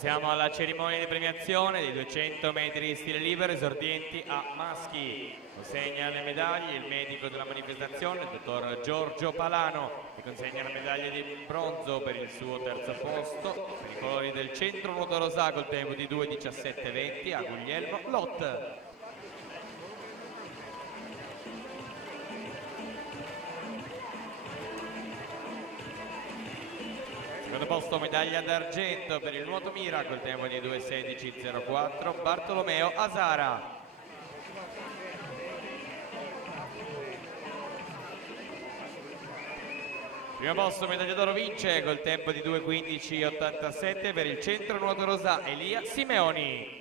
Siamo alla cerimonia di premiazione dei 200 metri stile libero, esordienti a maschi. Consegna le medaglie il medico della manifestazione, il dottor Giorgio Palano, che consegna la medaglia di bronzo per il suo terzo posto, per i colori del centro nuoto rosà col tempo di 2:17:20 a Guglielmo Lot. Secondo posto medaglia d'argento per il nuoto mira col tempo di 2:16:04 Bartolomeo Asara. Primo posto medaglia d'oro vince col tempo di 2:15:87 per il centro nuoto rosà Elia Simeoni.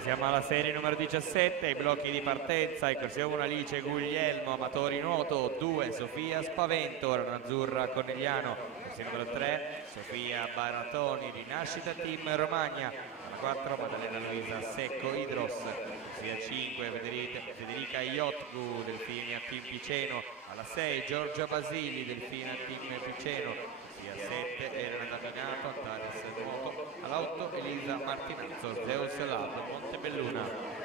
Siamo alla serie numero 17, ai blocchi di partenza, in corsia 1 Alice Guglielmo, amatori nuoto, 2 Sofia Spavento, Azzurra Corneliano, corsia numero 3 Sofia Baratoni, Rinascita Team Romagna, alla 4 Maddalena Luisa Secco Idros, corsia 5 Federica Iotgu, Delfinia Team Piceno, alla 6 Giorgia Basili, Delfina Team Piceno, corsia 7 Elena Daminato, Antares Nuoto, alla 8 Elisa Martinazzo, Zeus Lab Montebelluna.